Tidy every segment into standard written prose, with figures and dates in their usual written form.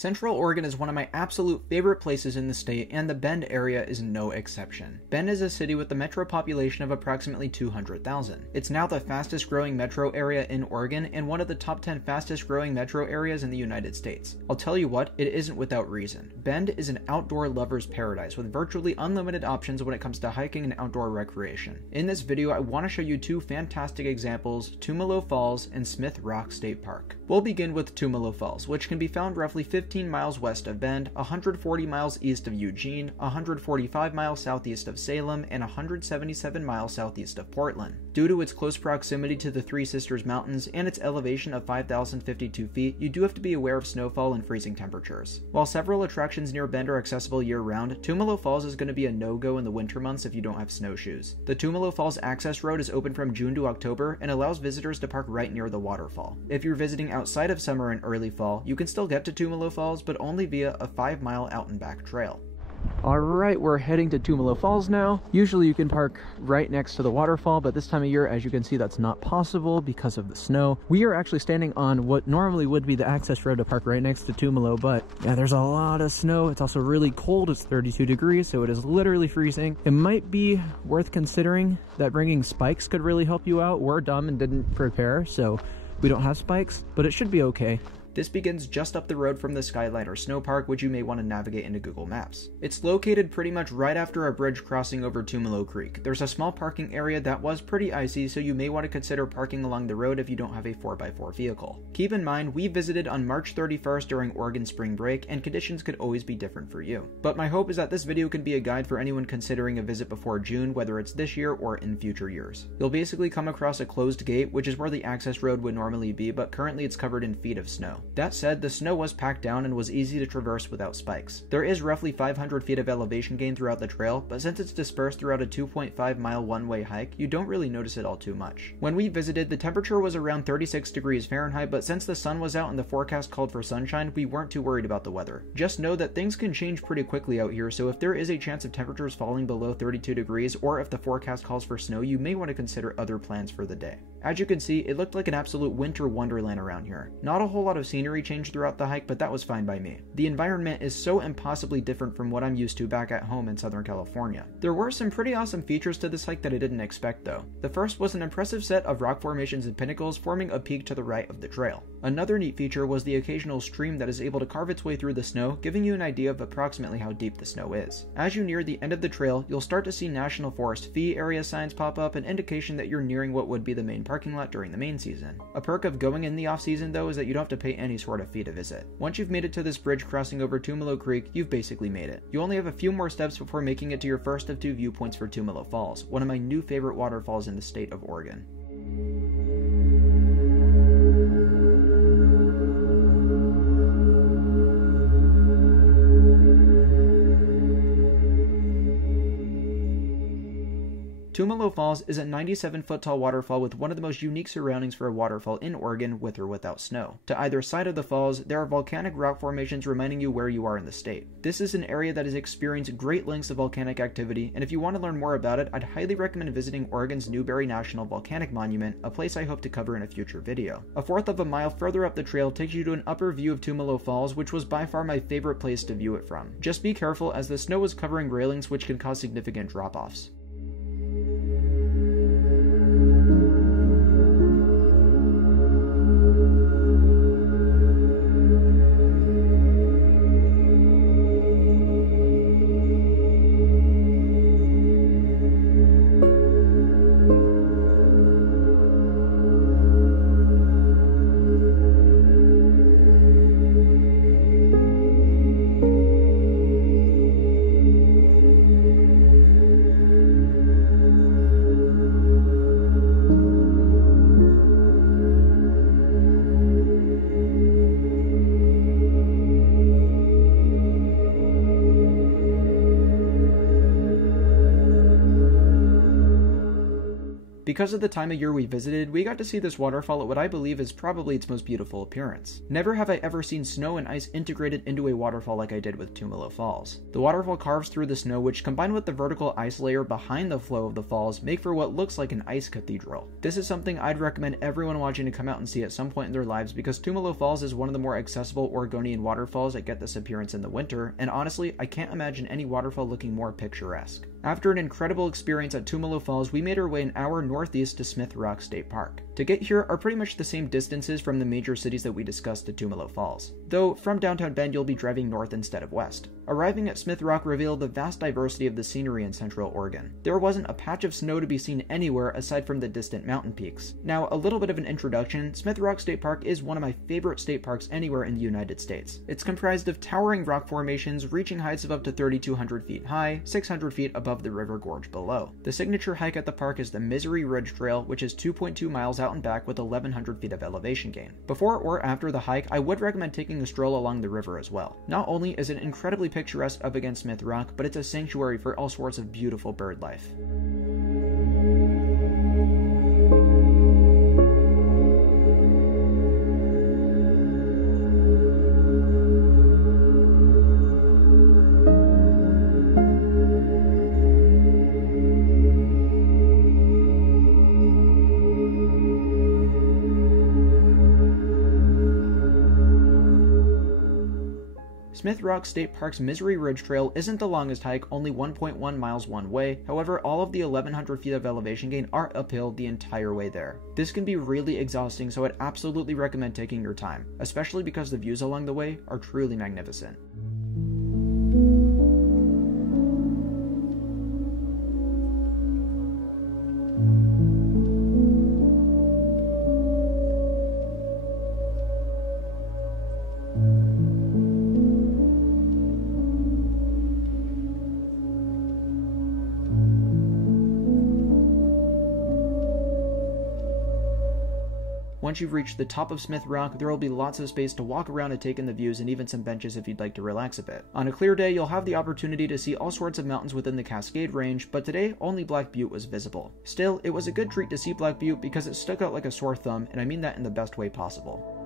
Central Oregon is one of my absolute favorite places in the state, and the Bend area is no exception. Bend is a city with a metro population of approximately 200,000. It's now the fastest growing metro area in Oregon and one of the top 10 fastest growing metro areas in the United States. I'll tell you what, it isn't without reason. Bend is an outdoor lover's paradise with virtually unlimited options when it comes to hiking and outdoor recreation. In this video, I want to show you two fantastic examples, Tumalo Falls and Smith Rock State Park. We'll begin with Tumalo Falls, which can be found roughly 15 miles west of Bend, 140 miles east of Eugene, 145 miles southeast of Salem, and 177 miles southeast of Portland. Due to its close proximity to the Three Sisters Mountains and its elevation of 5,052 feet, you do have to be aware of snowfall and freezing temperatures. While several attractions near Bend are accessible year-round, Tumalo Falls is going to be a no-go in the winter months if you don't have snowshoes. The Tumalo Falls access road is open from June to October and allows visitors to park right near the waterfall. If you're visiting outside of summer and early fall, you can still get to Tumalo Falls, but only via a 5-mile out-and-back trail. Alright, we're heading to Tumalo Falls now. Usually you can park right next to the waterfall, but this time of year, as you can see, that's not possible because of the snow. We are actually standing on what normally would be the access road to park right next to Tumalo, but yeah, there's a lot of snow. It's also really cold. It's 32 degrees, so it is literally freezing. It might be worth considering that bringing spikes could really help you out. We're dumb and didn't prepare, so we don't have spikes, but it should be okay. This begins just up the road from the Skyliner Snow Park, which you may want to navigate into Google Maps. It's located pretty much right after a bridge crossing over Tumalo Creek. There's a small parking area that was pretty icy, so you may want to consider parking along the road if you don't have a 4x4 vehicle. Keep in mind, we visited on March 31st during Oregon spring break, and conditions could always be different for you. But my hope is that this video can be a guide for anyone considering a visit before June, whether it's this year or in future years. You'll basically come across a closed gate, which is where the access road would normally be, but currently it's covered in feet of snow. That said, the snow was packed down and was easy to traverse without spikes. There is roughly 500 feet of elevation gain throughout the trail, but since it's dispersed throughout a 2.5-mile one-way hike, you don't really notice it all too much. When we visited, the temperature was around 36 degrees Fahrenheit, but since the sun was out and the forecast called for sunshine, we weren't too worried about the weather. Just know that things can change pretty quickly out here, so if there is a chance of temperatures falling below 32 degrees, or if the forecast calls for snow, you may want to consider other plans for the day. As you can see, it looked like an absolute winter wonderland around here. Not a whole lot of scenery changed throughout the hike, but that was fine by me. The environment is so impossibly different from what I'm used to back at home in Southern California. There were some pretty awesome features to this hike that I didn't expect though. The first was an impressive set of rock formations and pinnacles forming a peak to the right of the trail. Another neat feature was the occasional stream that is able to carve its way through the snow, giving you an idea of approximately how deep the snow is. As you near the end of the trail, you'll start to see National Forest fee area signs pop up, an indication that you're nearing what would be the main parking lot during the main season. A perk of going in the off season though is that you don't have to pay any sort of fee to visit. Once you've made it to this bridge crossing over Tumalo Creek, you've basically made it. You only have a few more steps before making it to your first of two viewpoints for Tumalo Falls, one of my new favorite waterfalls in the state of Oregon. Tumalo Falls is a 97-foot tall waterfall with one of the most unique surroundings for a waterfall in Oregon with or without snow. To either side of the falls, there are volcanic rock formations reminding you where you are in the state. This is an area that has experienced great lengths of volcanic activity, and if you want to learn more about it, I'd highly recommend visiting Oregon's Newberry National Volcanic Monument, a place I hope to cover in a future video. A fourth of a mile further up the trail takes you to an upper view of Tumalo Falls, which was by far my favorite place to view it from. Just be careful as the snow was covering railings, which can cause significant drop-offs. Because of the time of year we visited, we got to see this waterfall at what I believe is probably its most beautiful appearance. Never have I ever seen snow and ice integrated into a waterfall like I did with Tumalo Falls. The waterfall carves through the snow, which combined with the vertical ice layer behind the flow of the falls make for what looks like an ice cathedral. This is something I'd recommend everyone watching to come out and see at some point in their lives, because Tumalo Falls is one of the more accessible Oregonian waterfalls that get this appearance in the winter, and honestly, I can't imagine any waterfall looking more picturesque. After an incredible experience at Tumalo Falls, we made our way an hour northeast to Smith Rock State Park. To get here are pretty much the same distances from the major cities that we discussed to Tumalo Falls, though from downtown Bend you'll be driving north instead of west. Arriving at Smith Rock revealed the vast diversity of the scenery in Central Oregon. There wasn't a patch of snow to be seen anywhere aside from the distant mountain peaks. Now, a little bit of an introduction, Smith Rock State Park is one of my favorite state parks anywhere in the United States. It's comprised of towering rock formations reaching heights of up to 3,200 feet high, 600 feet above the river gorge below. The signature hike at the park is the Misery Ridge Trail, which is 2.2 miles out and back with 1,100 feet of elevation gain. Before or after the hike, I would recommend taking a stroll along the river as well. Not only is it incredibly picturesque up against Smith Rock, but it's a sanctuary for all sorts of beautiful bird life. Smith Rock State Park's Misery Ridge Trail isn't the longest hike, only 1.1 miles one way. However, all of the 1,100 feet of elevation gain are uphill the entire way there. This can be really exhausting, so I'd absolutely recommend taking your time, especially because the views along the way are truly magnificent. Once you've reached the top of Smith Rock, there will be lots of space to walk around and take in the views, and even some benches if you'd like to relax a bit. On a clear day, you'll have the opportunity to see all sorts of mountains within the Cascade Range, but today, only Black Butte was visible. Still, it was a good treat to see Black Butte because it stuck out like a sore thumb, and I mean that in the best way possible.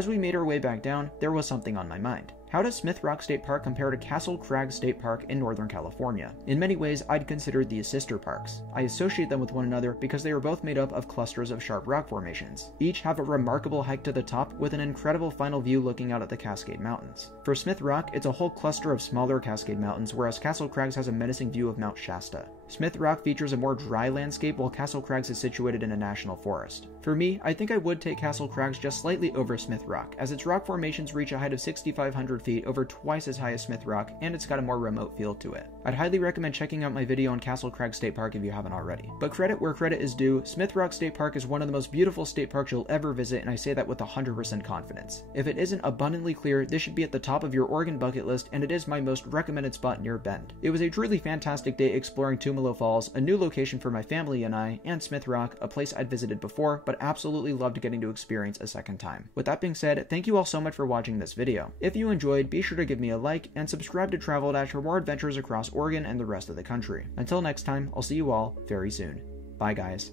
As we made our way back down, there was something on my mind. How does Smith Rock State Park compare to Castle Crag State Park in Northern California? In many ways, I'd consider these sister parks. I associate them with one another because they are both made up of clusters of sharp rock formations. Each have a remarkable hike to the top with an incredible final view looking out at the Cascade Mountains. For Smith Rock, it's a whole cluster of smaller Cascade Mountains, whereas Castle Crags has a menacing view of Mount Shasta. Smith Rock features a more dry landscape, while Castle Crags is situated in a national forest. For me, I think I would take Castle Crags just slightly over Smith Rock, as its rock formations reach a height of 6,500 feet, over twice as high as Smith Rock, and it's got a more remote feel to it. I'd highly recommend checking out my video on Castle Crags State Park if you haven't already. But credit where credit is due, Smith Rock State Park is one of the most beautiful state parks you'll ever visit, and I say that with 100% confidence. If it isn't abundantly clear, this should be at the top of your Oregon bucket list, and it is my most recommended spot near Bend. It was a truly fantastic day exploring Tumalo Falls, a new location for my family and I, and Smith Rock, a place I'd visited before, but absolutely loved getting to experience a second time. With that being said, thank you all so much for watching this video. If you enjoyed, be sure to give me a like, and subscribe to Travel Dash for more adventures across Oregon and the rest of the country. Until next time, I'll see you all very soon. Bye guys.